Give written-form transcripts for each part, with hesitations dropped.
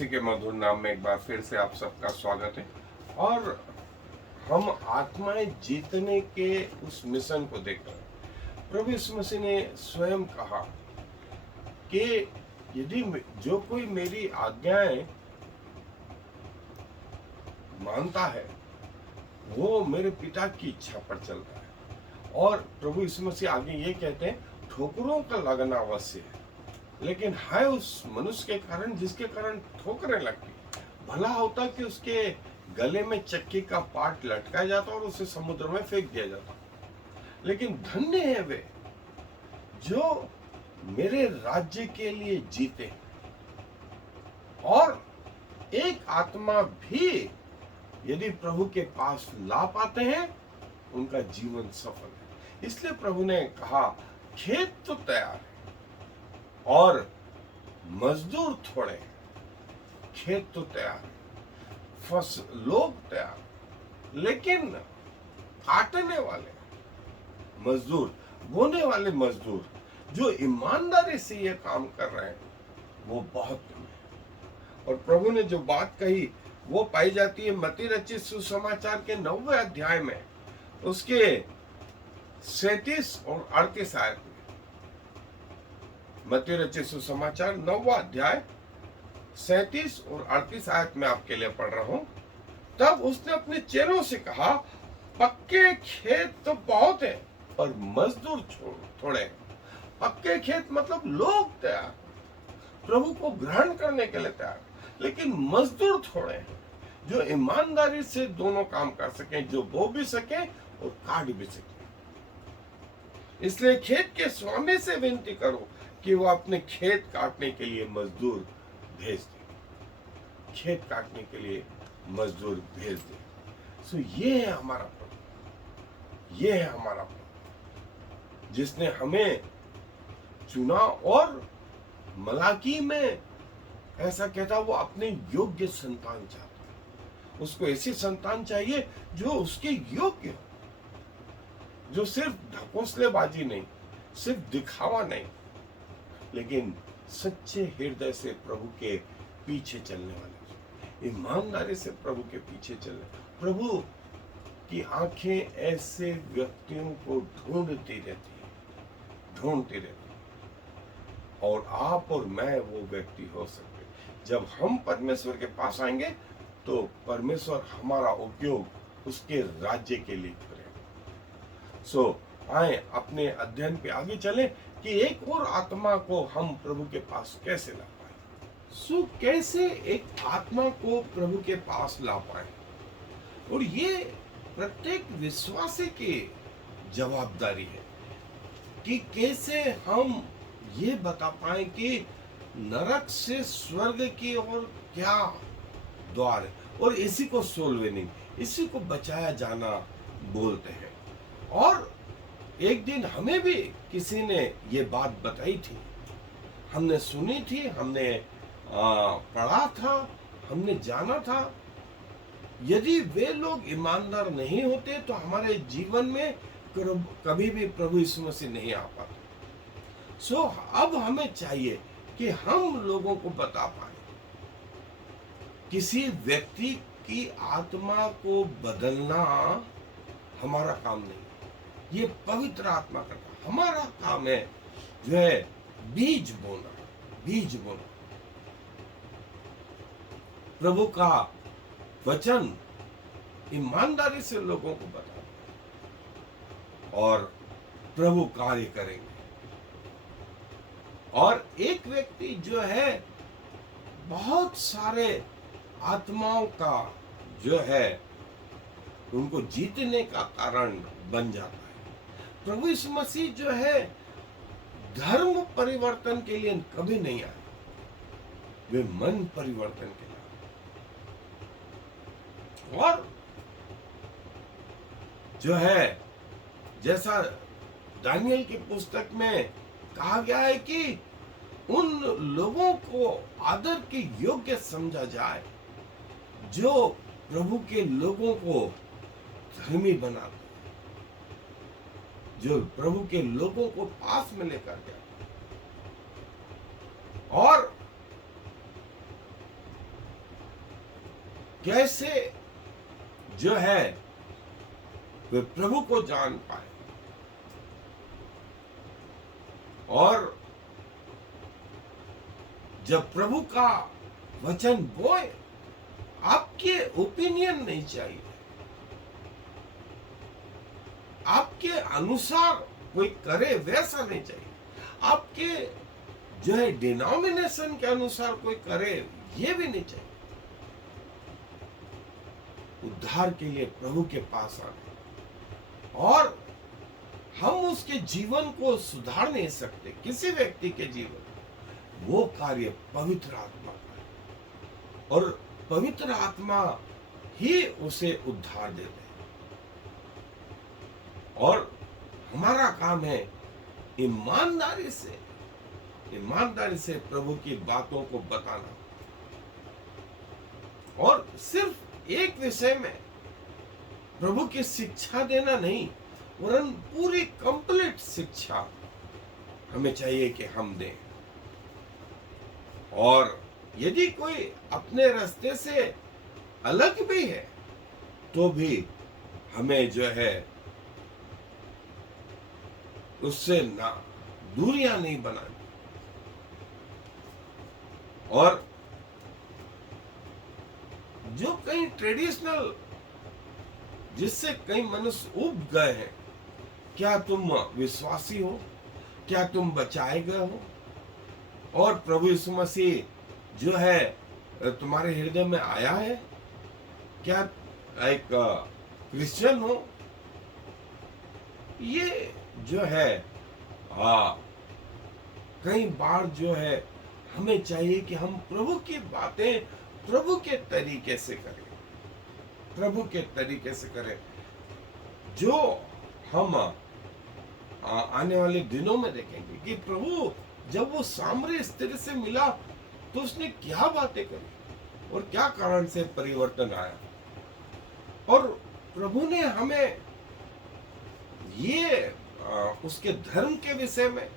मसीह के मधुर नाम में एक बार फिर से आप सबका स्वागत है। और हम आत्माएं जीतने के उस मिशन को देख रहे हैं। प्रभु यीशु मसीह ने स्वयं कहा कि यदि जो कोई मेरी आज्ञाएं मानता है वो मेरे पिता की इच्छा पर चलता है। और प्रभु यीशु मसीह आगे ये कहते हैं, ठोकरों का लगना अवश्य है, लेकिन है उस मनुष्य के कारण जिसके कारण ठोकरें लगती। भला होता कि उसके गले में चक्की का पाट लटकाया जाता और उसे समुद्र में फेंक दिया जाता। लेकिन धन्य है वे जो मेरे राज्य के लिए जीते और एक आत्मा भी यदि प्रभु के पास ला पाते हैं उनका जीवन सफल है। इसलिए प्रभु ने कहा, खेत तो तैयार है और मजदूर थोड़े हैं। खेत तो तैयार है, लोग तैयार, लेकिन काटने वाले मजदूर, बोने वाले मजदूर जो ईमानदारी से ये काम कर रहे हैं वो बहुत कम है। और प्रभु ने जो बात कही वो पाई जाती है मत्ती रचित सुसमाचार के 9वें अध्याय में, उसके 37 और 38 आयत में। मत्ती रचित सुसमाचार 9वां अध्याय 37 और 38 आयत में आपके लिए पढ़ रहा हूं। तब उसने अपने चेलों से कहा, पक्के खेत तो बहुत है पर मजदूर थोड़े हैं। पक्के खेत मतलब लोग तैयार, प्रभु को ग्रहण करने के लिए तैयार, लेकिन मजदूर थोड़े हैं जो ईमानदारी से दोनों काम कर सकें, जो बो भी सके और काट भी सके। इसलिए खेत के स्वामी से विनती करो कि वो अपने खेत काटने के लिए मजदूर भेज दे। खेत काटने के लिए मजदूर भेज दे। सो ये है हमारा प्रभु, ये है हमारा प्रभु जिसने हमें चुना। और मलाकी में ऐसा कहता, वो अपने योग्य संतान चाहता है। उसको ऐसी संतान चाहिए जो उसके योग्य हो, जो सिर्फ ढकोसलेबाजी नहीं, सिर्फ दिखावा नहीं, लेकिन सच्चे हृदय से प्रभु के पीछे चलने वाले, ईमानदारी से प्रभु के पीछे चलने। प्रभु की आंखें ऐसे व्यक्तियों को ढूंढती रहती है और आप और मैं वो व्यक्ति हो सकते। जब हम परमेश्वर के पास आएंगे तो परमेश्वर हमारा उपयोग उसके राज्य के लिए करेगा। सो आए अपने अध्ययन पे आगे चले कि एक और आत्मा को हम प्रभु के पास कैसे ला पाए। सो कैसे एक आत्मा को प्रभु के पास ला पाए, और ये प्रत्येक विश्वासी की जवाबदारी है कि कैसे हम ये बता पाए कि नरक से स्वर्ग की ओर क्या द्वार है। और इसी को सोल विनिंग, इसी को बचाया जाना बोलते हैं। और एक दिन हमें भी किसी ने ये बात बताई थी, हमने सुनी थी, हमने पढ़ा था, हमने जाना था। यदि वे लोग ईमानदार नहीं होते तो हमारे जीवन में कभी भी प्रभु यीशु मसीह नहीं आ पाते। सो अब हमें चाहिए कि हम लोगों को बता पाए। किसी व्यक्ति की आत्मा को बदलना हमारा काम नहीं, ये पवित्र आत्मा करता। हमारा काम है जो है बीज बोना, बीज बोना। प्रभु का वचन ईमानदारी से लोगों को बताना और प्रभु कार्य करेंगे। और एक व्यक्ति जो है बहुत सारे आत्माओं का जो है उनको जीतने का कारण बन जाता है। प्रभु यीशु मसीह जो है धर्म परिवर्तन के लिए कभी नहीं आए, वे मन परिवर्तन के लिए। और जो है जैसा दानियल की पुस्तक में कहा गया है कि उन लोगों को आदर के योग्य समझा जाए जो प्रभु के लोगों को धर्मी बनाते, जो प्रभु के लोगों को पास में लेकर जाते। और कैसे जो है वे प्रभु को जान पाए और जब प्रभु का वचन बोए, आपके ओपिनियन नहीं चाहिए, आपके अनुसार कोई करे वैसा नहीं चाहिए, आपके जो है डिनोमिनेशन के अनुसार कोई करे ये भी नहीं चाहिए। उद्धार के लिए प्रभु के पास आने, और हम उसके जीवन को सुधार नहीं सकते, किसी व्यक्ति के जीवन, वो कार्य पवित्र आत्मा का है और पवित्र आत्मा ही उसे उद्धार देते हैं। और हमारा काम है ईमानदारी से प्रभु की बातों को बताना, और सिर्फ एक विषय में प्रभु की शिक्षा देना नहीं, वरन पूरी कंप्लीट शिक्षा हमें चाहिए कि हम दें। और यदि कोई अपने रास्ते से अलग भी है तो भी हमें जो है उससे ना दूरियां नहीं बनानी। और जो कई ट्रेडिशनल जिससे कई मनुष्य उब गए हैं, क्या तुम विश्वासी हो, क्या तुम बचाए गए हो और प्रभु यीशु मसीह जो है तुम्हारे हृदय में आया है, क्या एक क्रिश्चियन हो, ये जो है कई बार जो है हमें चाहिए कि हम प्रभु की बातें प्रभु के तरीके से करें, प्रभु के तरीके से करें। जो हम आने वाले दिनों में देखेंगे कि प्रभु जब वो सामरी स्त्री से मिला तो उसने क्या बातें करी और क्या कारण से परिवर्तन आया, और प्रभु ने हमें ये उसके धर्म के विषय में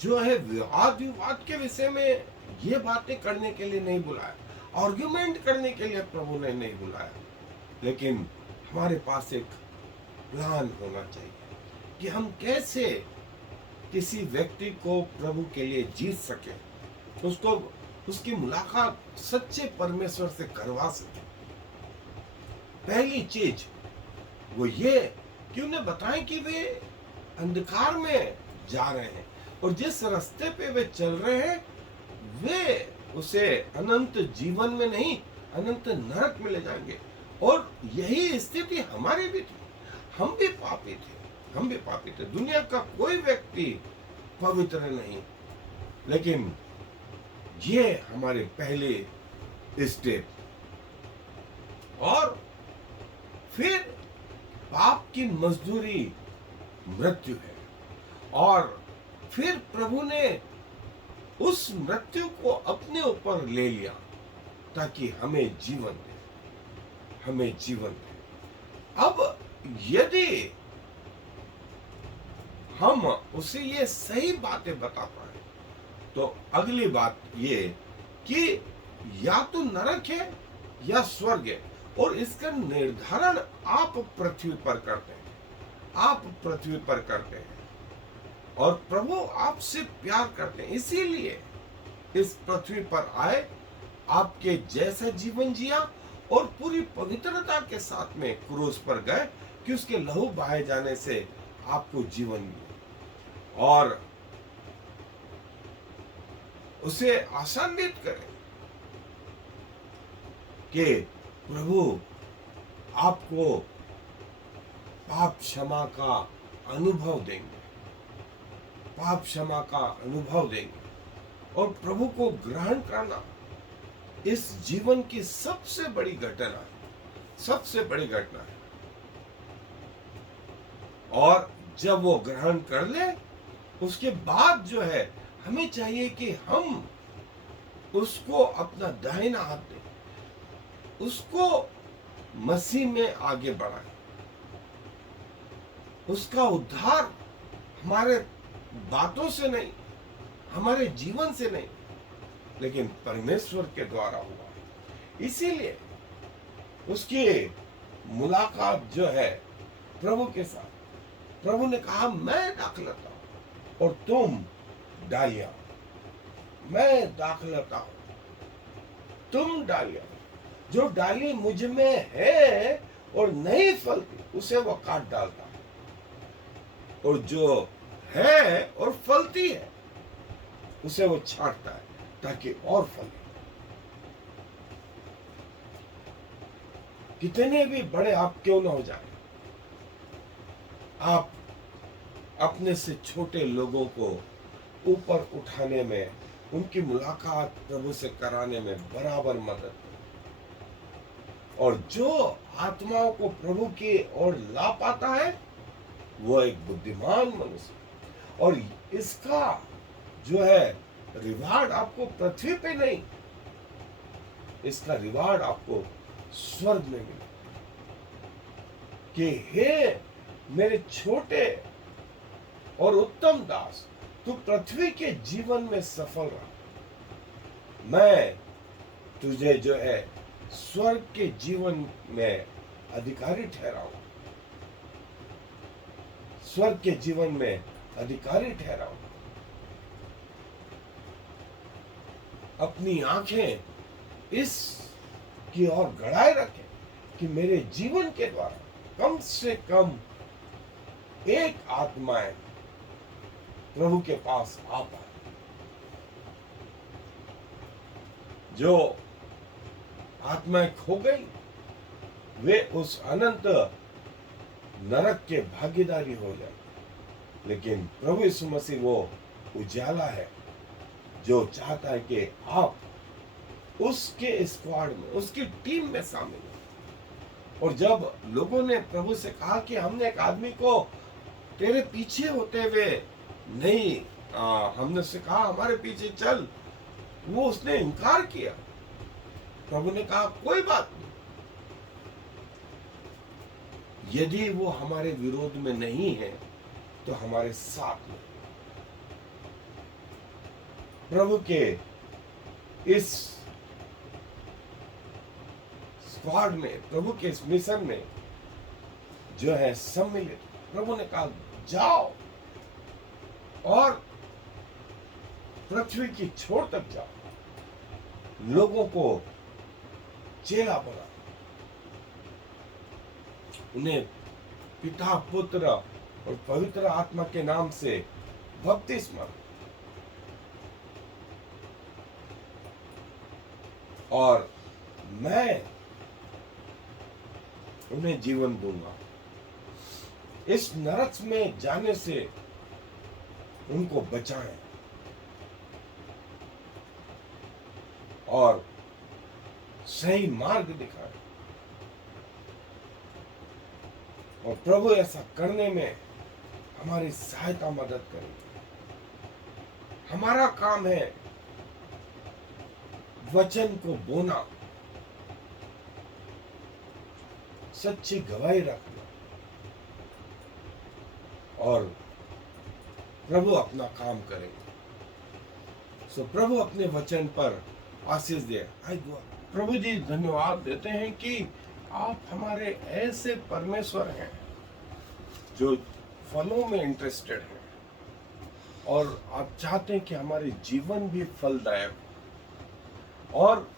जो है विवाद के विषय में ये बातें करने के लिए नहीं बुलाया, आर्गुमेंट करने के लिए प्रभु ने नहीं बुलाया, लेकिन हमारे पास एक प्लान होना चाहिए कि हम कैसे किसी व्यक्ति को प्रभु के लिए जीत सके, उसको उसकी मुलाकात सच्चे परमेश्वर से करवा सके। पहली चीज वो ये कि उन्हें बताएं कि वे अंधकार में जा रहे हैं और जिस रास्ते पे वे चल रहे हैं वे उसे अनंत जीवन में नहीं, अनंत नरक में ले जाएंगे। और यही स्थिति हमारी भी थी, हम भी पापी थे, दुनिया का कोई व्यक्ति पवित्र नहीं, लेकिन ये हमारे पहले स्टेप। और फिर पाप की मजदूरी मृत्यु है, और फिर प्रभु ने उस मृत्यु को अपने ऊपर ले लिया ताकि हमें जीवन दे। अब यदि हम उसे ये सही बातें बता पाए तो अगली बात ये कि या तो नरक है या स्वर्ग है, और इसका निर्धारण आप पृथ्वी पर करते हैं, और प्रभु आपसे प्यार करते हैं, इसीलिए इस पृथ्वी पर आए, आपके जैसा जीवन जिया और पूरी पवित्रता के साथ में क्रूस पर गए कि उसके लहू बहाए जाने से आपको जीवन मिले। और उसे आशान्वित करें कि प्रभु आपको पाप क्षमा का अनुभव देंगे, और प्रभु को ग्रहण करना इस जीवन की सबसे बड़ी घटना है। और जब वो ग्रहण कर ले उसके बाद जो है हमें चाहिए कि हम उसको अपना दाहिना हाथ दें, उसको मसीह में आगे बढ़ाएं। उसका उद्धार हमारे बातों से नहीं, हमारे जीवन से नहीं, लेकिन परमेश्वर के द्वारा हुआ। इसीलिए उसकी मुलाकात जो है प्रभु के साथ, प्रभु ने कहा मैं दाखलता हूं और तुम डालियां, मैं दाखलता हूं तुम डालियां। जो डाली मुझ में है और नहीं फलती उसे वो काट डालता है, और जो है और फलती है उसे वो छांटता है ताकि और फले। कितने भी बड़े आप क्यों ना हो जाए, आप अपने से छोटे लोगों को ऊपर उठाने में, उनकी मुलाकात प्रभु से कराने में बराबर मदद करें। और जो आत्माओं को प्रभु की ओर ला पाता है वो एक बुद्धिमान मनुष्य, और इसका जो है रिवार्ड आपको पृथ्वी पे नहीं, इसका रिवार्ड आपको स्वर्ग में मिले कि हे मेरे छोटे और उत्तम दास, तू पृथ्वी के जीवन में सफल रहा, मैं तुझे जो है स्वर्ग के जीवन में अधिकारी ठहराऊं, स्वर्ग के जीवन में अधिकारी ठहराऊं। अपनी आंखें इस की ओर गड़ाए रखें कि मेरे जीवन के द्वारा कम से कम एक आत्माएं प्रभु के पास आ पाए। जो आत्माएं खो गई वे उस अनंत नरक के भागीदारी हो जाए, लेकिन प्रभु यीशु मसीह वो उजाला है जो चाहता है कि आप उसके स्क्वाड में, उसकी टीम में शामिल हो। और जब लोगों ने प्रभु से कहा कि हमने एक आदमी को तेरे पीछे होते हुए नहीं, हमने उससे कहा हमारे पीछे चल, वो उसने इनकार किया। प्रभु ने कहा कोई बात नहीं, यदि वो हमारे विरोध में नहीं है तो हमारे साथ में। प्रभु के इस स्क्वाड में, प्रभु के इस मिशन में जो है सम्मिलित, प्रभु ने कहा जाओ और पृथ्वी की छोर तक जाओ, लोगों को चेला बना, उन्हें पिता, पुत्र और पवित्र आत्मा के नाम से बपतिस्मा दो, और मैं उन्हें जीवन दूंगा। इस नरक में जाने से उनको बचाएं और सही मार्ग दिखाएं। और प्रभु ऐसा करने में हमारी सहायता मदद करेंगे। हमारा काम है वचन को बोना, सच्ची गवाही रखना, और प्रभु अपना काम करेंगे। सो प्रभु अपने वचन पर आशीष दे। प्रभु जी धन्यवाद देते हैं कि आप हमारे ऐसे परमेश्वर हैं जो फलों में इंटरेस्टेड हैं, और आप चाहते हैं कि हमारे जीवन भी फलदायक हो। और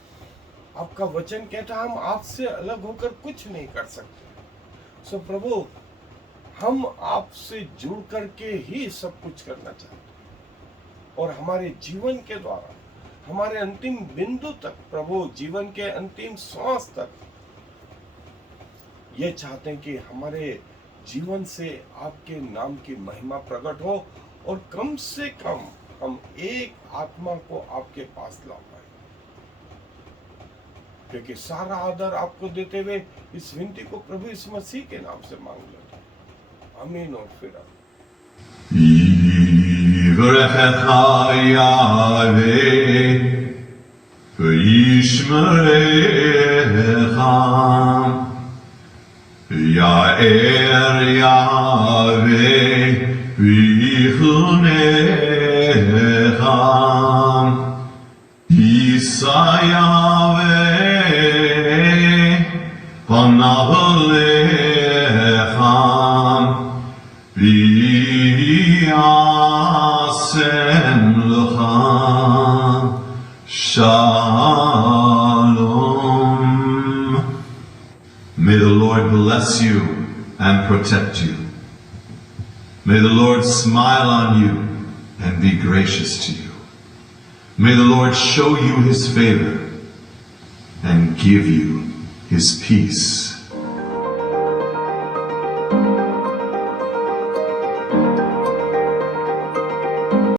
आपका वचन कहता है हम आपसे अलग होकर कुछ नहीं कर सकते। सो प्रभु, हम आपसे जुड़ करके ही सब कुछ करना चाहते हैं, और हमारे जीवन के द्वारा हमारे अंतिम बिंदु तक, प्रभु जीवन के अंतिम श्वास तक, ये चाहते हैं कि हमारे जीवन से आपके नाम की महिमा प्रकट हो, और कम से कम हम एक आत्मा को आपके पास ला पाए। क्योंकि सारा आदर आपको देते हुए इस विनती को प्रभु यीशु मसीह के नाम से मांग लेते हैं। आमीन। और फिर alecha v'yasem lecha shalom. May the Lord bless you and protect you. May the Lord smile on you and be gracious to you. May the Lord show you his favor and give you his peace.